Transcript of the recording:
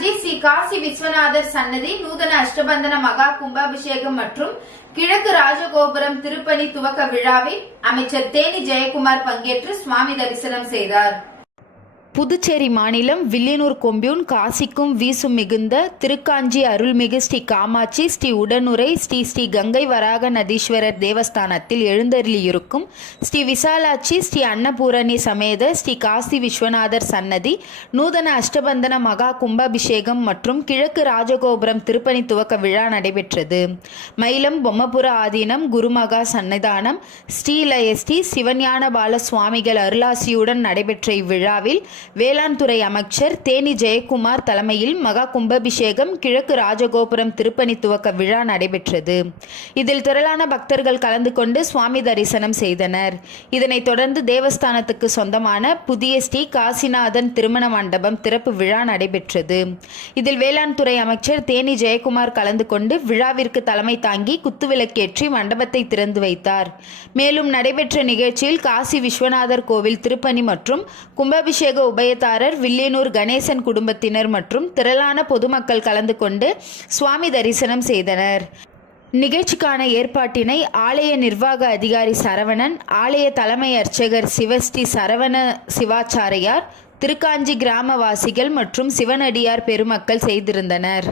காஞ்சி ஸ்ரீ காசி விஸ்வநாதர் சன்னதி நூதன அஷ்டபந்தன மகா கும்பாபிஷேகம் மற்றும் கிழக்கு ராஜகோபுரம் திருப்பணி துவக்க விழாவில் அமைச்சர் தேனி ஜெயக்குமார் பங்கேற்று சுவாமி தரிசனம் செய்தார். புதுச்சேரி மாநிலம் வில்லியனூர் கொம்பியூன் காசிக்கும் வீசும் மிகுந்த திருக்காஞ்சி அருள்மிகு ஸ்ரீ காமாட்சி ஸ்ரீ உடனுரை ஸ்ரீ ஸ்ரீ கங்கை வராக நதீஸ்வரர் தேவஸ்தானத்தில் எழுந்தருளியிருக்கும் ஸ்ரீ விசாலாட்சி ஸ்ரீ அன்னபூரணி சமேத ஸ்ரீ காசி விஸ்வநாதர் சன்னதி நூதன அஷ்டபந்தன மகா கும்பாபிஷேகம் மற்றும் கிழக்கு ராஜகோபுரம் திருப்பணி துவக்க விழா நடைபெற்றது. மயிலம் பொம்மபுர ஆதீனம் குருமகா சன்னிதானம் ஸ்ரீலயஸ்ரீ சிவஞான பால சுவாமிகள் அருளாசியுடன் நடைபெற்ற இவ்விழாவில் வேளாண் துறை அமைச்சர் தேனி ஜெயக்குமார் தலைமையில் மகா கும்பாபிஷேகம் கிழக்கு ராஜகோபுரம் திருப்பணி துவக்க விழா நடைபெற்றது. இதில் திரளான பக்தர்கள் கலந்து கொண்டு சுவாமி தரிசனம் செய்தனர். இதனைத் தொடர்ந்து தேவஸ்தானத்துக்கு சொந்தமான புதிய ஸ்ரீ காசிநாதன் திருமண மண்டபம் திறப்பு விழா நடைபெற்றது. இதில் வேளாண் துறை அமைச்சர் தேனி ஜெயக்குமார் கலந்து கொண்டு விழாவிற்கு தலைமை தாங்கி குத்துவிளக்கேற்றி மண்டபத்தை திறந்து வைத்தார். மேலும் நடைபெற்ற நிகழ்ச்சியில் காசி விஸ்வநாதர் கோவில் திருப்பணி மற்றும் கும்பாபிஷேக உபயதாரர் வில்லியனூர் கணேசன் குடும்பத்தினர் மற்றும் திரளான பொதுமக்கள் கலந்து கொண்டு சுவாமி தரிசனம் செய்தனர். நிகழ்ச்சிக்கான ஏற்பாட்டினை ஆலய நிர்வாக அதிகாரி சரவணன் ஆலய தலைமை அர்ச்சகர் சிவஸ்ரீ சரவண சிவாச்சாரியார் திருக்காஞ்சி கிராமவாசிகள் மற்றும் சிவனடியார் பெருமக்கள் செய்திருந்தனர்.